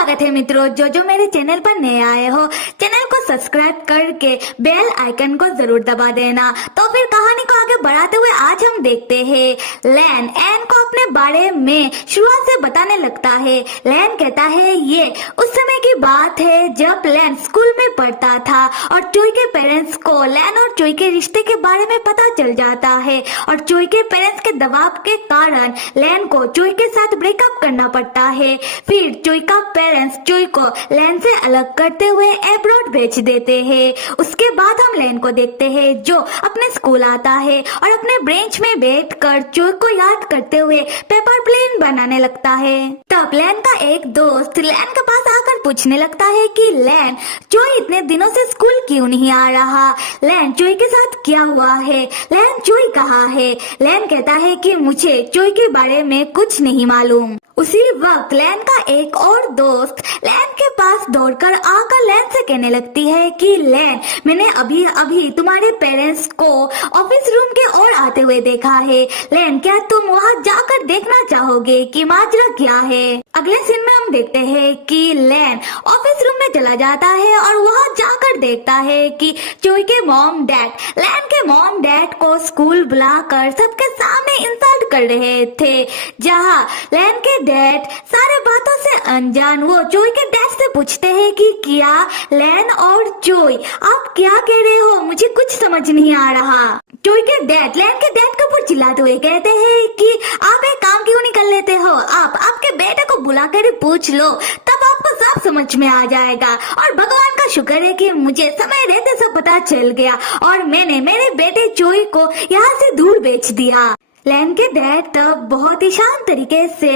स्वागत है मित्रों, जो मेरे चैनल पर नए आए हो चैनल को सब्सक्राइब करके बेल आइकन को जरूर दबा देना। तो फिर कहानी को आगे बढ़ाते हुए आज हम देखते हैं लैन एन को अपने बारे में शुरुआत से बताने लगता है। लैन कहता है ये उस समय की बात है जब लैन स्कूल में पढ़ता था और चोई के पेरेंट्स को लैन और चोई के रिश्ते के बारे में पता चल जाता है और चोई के पेरेंट्स के दबाव के कारण लैन को चोई के साथ ब्रेकअप करना पड़ता है। फिर चोई का पेरेंट्स चोई को लैन से अलग करते हुए एब्रॉड भेज देते हैं। उसके बाद हम लैन को देखते हैं जो अपने स्कूल आता है और अपने ब्रेंच में बैठकर चोई को याद करते हुए पेपर प्लेन बनाने लगता है। तब लैन का एक दोस्त लैन के पास आकर पूछने लगता है कि लैन चोई इतने दिनों से स्कूल क्यों नहीं आ रहा, लैन चोई के साथ क्या हुआ है, लैन चोई कहाँ है। लैन कहता है कि मुझे चोई के बारे में कुछ नहीं मालूम। उसी वक्त लैन का एक और दोस्त लैन के पास दौड़कर आकर लैन से कहने लगती है कि लैन मैंने अभी अभी तुम्हारे पेरेंट्स को ऑफिस रूम के ओर आते हुए देखा है। लैन क्या तुम वहां जाकर देखना चाहोगे कि माजरा क्या है। अगले सीन में हम देखते हैं कि लैन ऑफिस रूम में चला जाता है और वहां जाकर देखता है कि चोई के मॉम डैड लैन के मॉम डैड को स्कूल बुलाकर सबके सामने इंसल्ट कर रहे थे। जहां लैन के डैड सारे बातों से अनजान वो चोई के डैड से पूछते हैं कि क्या लैन और चोई आप क्या कह रहे हो, मुझे कुछ समझ नहीं आ रहा। चोई के डैड लैन के डैड के ऊपर चिल्लाते हुए कहते हैं कि आप एक काम क्यों नहीं कर लेते हो, आप आपके बेटे को बुलाकर ही पूछ लो, तब आपको सब समझ में आ जाएगा। और भगवान का शुक्र है कि मुझे समय रहते सब पता चल गया और मैंने मेरे बेटे चोई को यहाँ से दूर भेज दिया। लैन के डैड तब बहुत ही शांत तरीके से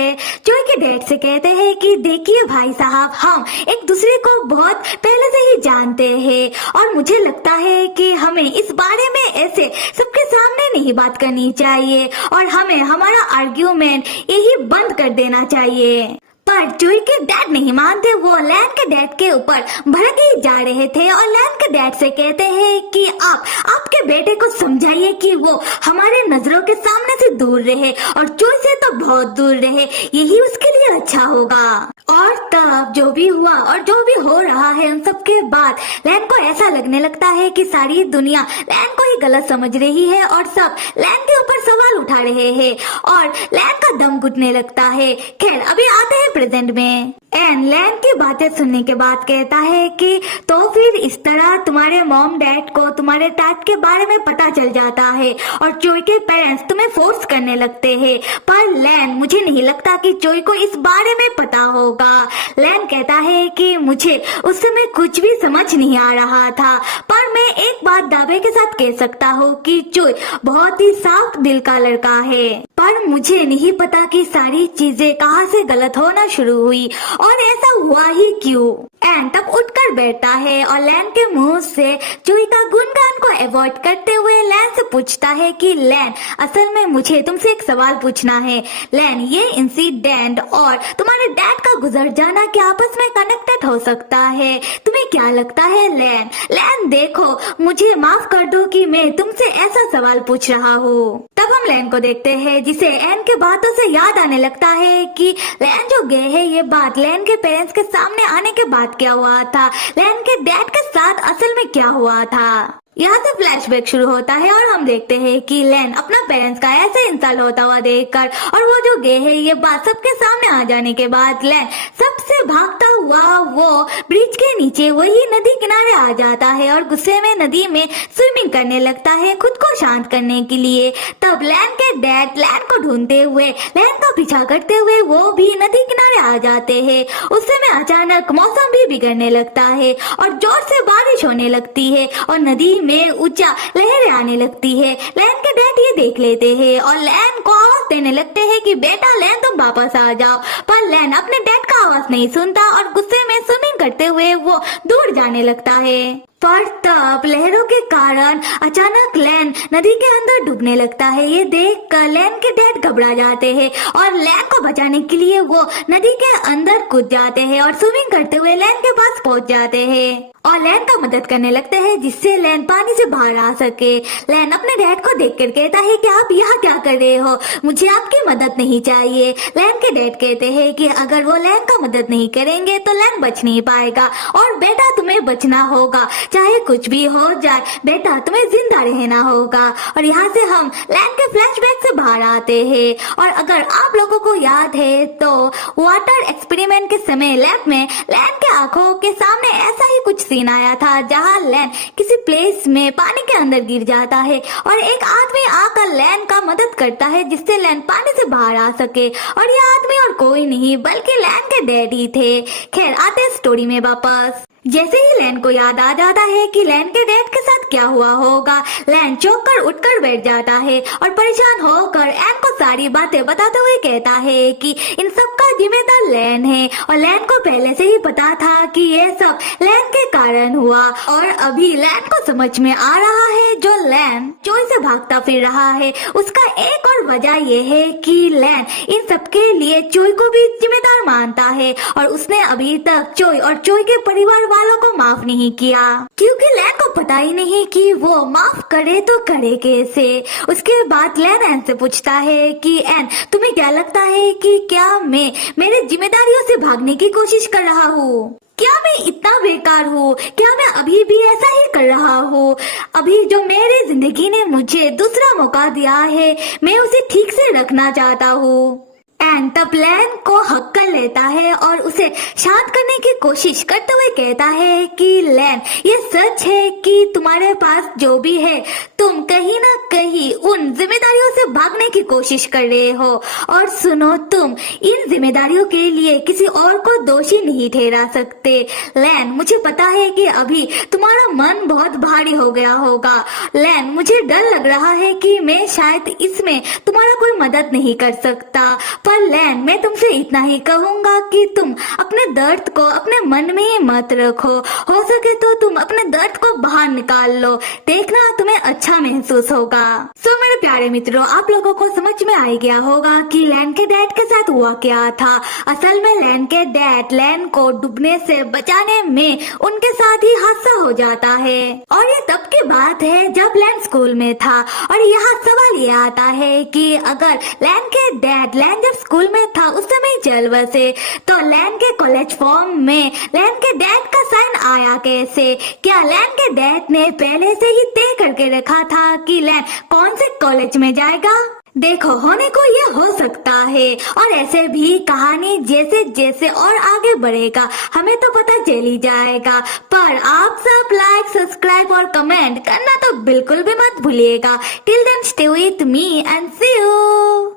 चोई के डैड से कहते हैं कि देखिए भाई साहब, हम एक दूसरे को बहुत पहले से ही जानते हैं और मुझे लगता है कि हमें इस बारे में ऐसे सबके सामने नहीं बात करनी चाहिए और हमें हमारा आर्ग्यूमेंट यही बंद कर देना चाहिए। पर चोई के डैड नहीं मानते, वो लैन के डैड के ऊपर भड़क ही जा रहे थे और लैन के डैड से कहते हैं कि आप आपके बेटे को समझाइए कि वो हमारे नजरों के सामने से दूर रहे और चोई से तो बहुत दूर रहे, यही उसके लिए अच्छा होगा। और तब जो भी हुआ और जो भी हो रहा है उन सब के बाद लैन को ऐसा लगने लगता है कि सारी दुनिया लैन को ही गलत समझ रही है और सब लैन के ऊपर सवाल उठा रहे हैं और लैन का दम घुटने लगता है। खैर अभी आते हैं प्रेजेंट में। एन लैन की बातें सुनने के बाद कहता है कि तो फिर इस तरह तुम्हारे मॉम डैड को तुम्हारे डैड के बारे में पता चल जाता है और चोई के पेरेंट्स तुम्हें फोर्स करने लगते हैं। पर लैन मुझे नहीं लगता कि चोई को इस बारे में पता होगा। लैन कहता है कि मुझे उस समय कुछ भी समझ नहीं आ रहा था, पर मैं एक बात दावे के साथ कह सकता हूँ कि चोई बहुत ही साफ दिल का लड़का है। पर मुझे नहीं पता कि सारी चीजें कहाँ से गलत होना शुरू हुई और ऐसा हुआ ही क्यों। एन तब उठकर बैठता है और लैन के मुंह से चोई का गुणगान को अवॉइड करते हुए लैन से पूछता है कि लैन असल में मुझे तुमसे एक सवाल पूछना है। लैन ये इंसिडेंट और तुम्हारे डैड का गुजर जाना क्या आपस में कनेक्टेड हो सकता है, तुम्हें क्या लगता है लैन। लैन देखो मुझे माफ कर दो कि मैं तुमसे ऐसा सवाल पूछ रहा हूँ। तब हम लैन को देखते हैं जिसे एन के बातों से याद आने लगता है कि लैन जो गए है ये बात लैन के पेरेंट्स के सामने आने के बाद क्या हुआ था, लैन के डैड के साथ असल में क्या हुआ था। यहाँ से फ्लैशबैक शुरू होता है और हम देखते हैं कि लैन अपना पेरेंट्स का ऐसे इंसल्ट होता हुआ देखकर और वो जो गे है ये बात सबके सामने आ जाने के बाद लैन सबसे भागता हुआ वो ब्रिज के नीचे वही नदी किनारे आ जाता है और गुस्से में नदी में स्विमिंग करने लगता है खुद को शांत करने के लिए। तब लैन के डैड लैन को ढूंढते हुए लैन का पीछा करते हुए वो भी नदी किनारे आ जाते हैं। उस समय अचानक मौसम भी बिगड़ने लगता है और जोर से बारिश होने लगती है और नदी में ऊंचा लहरें आने लगती है। लैन के डैड ये देख लेते हैं और लैन को आवाज देने लगते हैं कि बेटा लैन तुम वापस आ जाओ, पर लैन अपने डैड का आवाज नहीं सुनता और गुस्से में स्विमिंग करते हुए वो दूर जाने लगता है। पर तब लहरों के कारण अचानक लैन नदी के अंदर डूबने लगता है। ये देख कर लैन के डैड घबरा जाते हैं और लैन को बचाने के लिए वो नदी के अंदर कूद जाते हैं और स्विमिंग करते हुए लैन के पास पहुंच जाते हैं और लैन का मदद करने लगते हैं जिससे लैन पानी से बाहर आ सके। लैन अपने डैड को देखकर कहता है कि आप यहाँ क्या कर रहे हो, मुझे आपकी मदद नहीं चाहिए। लैन के डैड कहते हैं कि अगर वो लैन का मदद नहीं करेंगे तो लैन बच नहीं पाएगा और बेटा तुम्हें बचना होगा, चाहे कुछ भी हो जाए बेटा तुम्हें जिंदा रहना होगा। और यहाँ से हम लैन के फ्लैशबैक से बाहर आते हैं और अगर आप लोगों को याद है तो वाटर एक्सपेरिमेंट के समय लैब में लैन के आंखों के सामने ऐसा ही कुछ सीन आया था जहाँ लैन किसी प्लेस में पानी के अंदर गिर जाता है और एक आदमी आकर लैन का मदद करता है जिससे लैन पानी से बाहर आ सके। और यह आदमी और कोई नहीं बल्कि लैन के डैड ही थे। खैर आते स्टोरी में वापस। जैसे ही लैन को याद आ जाता है कि लैन के डैड के साथ क्या हुआ होगा, लैन चौंक कर उठकर बैठ जाता है और परेशान होकर एन को सारी बातें बताते हुए कहता है कि इन सब का जिम्मेदार लैन है और लैन को पहले से ही पता था कि ये सब लैन के कारण हुआ। और अभी लैन को समझ में आ रहा है जो लैन चोरी से भागता फिर रहा है उसका एक और वजह ये है कि लैन इन सब के लिए चोई को भी जिम्मेदार मानता है और उसने अभी तक चोई और चोई के परिवार वालों को माफ नहीं किया क्योंकि लैन को पता ही नहीं कि वो माफ करे तो करे कैसे। उसके बाद लैन एन से पूछता है कि एन तुम्हें क्या लगता है कि क्या मैं मेरी जिम्मेदारियों से भागने की कोशिश कर रहा हूँ? क्या मैं इतना बेकार हूँ? क्या मैं अभी भी ऐसा ही कर रहा हूँ? अभी जो मेरी जिंदगी ने मुझे दूसरा मौका दिया है मैं उसे ठीक से रखना चाहता हूँ। एन तब लैन को हक कर लेता है और उसे शांत करने की कोशिश करते हुए कहता है कि लैन ये सच है कि तुम्हारे पास जो भी है तुम कहीं ना कहीं उन जिम्मेदारियों से भागने की कोशिश कर रहे हो। और सुनो तुम इन जिम्मेदारियों के लिए किसी और को दोषी नहीं ठहरा सकते। लैन मुझे पता है कि अभी तुम्हारा मन बहुत भारी हो गया होगा। लैन मुझे डर लग रहा है कि मैं शायद इसमें तुम्हारा कोई मदद नहीं कर सकता, पर लैन मैं तुमसे इतना ही कहूंगा कि तुम अपने दर्द को अपने मन में ही मत रखो। हो सके तो तुम अपने दर्द को बाहर निकाल लो, देखना तुम्हें अच्छा महसूस होगा। सो मेरे प्यारे मित्रों आप लोगों को समझ में आ गया होगा कि लैन के डैड के साथ हुआ क्या था। असल में लैन के डैड लैन को डूबने से बचाने में उनके साथ ही हादसा हो जाता है और ये तब की बात है जब लैन स्कूल में था। और यहाँ सवाल ये आता है कि अगर लैन के डैड लैन जब स्कूल में था उस समय चल बसे तो लैन के कॉलेज फॉर्म में लैन के डैड का साइन आया कैसे? क्या लैन के डैड ने पहले से ही तय करके रखा था कि लैन कौन से कॉलेज में जाएगा? देखो होने को ये हो सकता है और ऐसे भी कहानी जैसे जैसे और आगे बढ़ेगा हमें तो पता चल ही जाएगा। पर आप सब लाइक सब्सक्राइब और कमेंट करना तो बिल्कुल भी मत भूलिएगा। Till then stay with me and see you.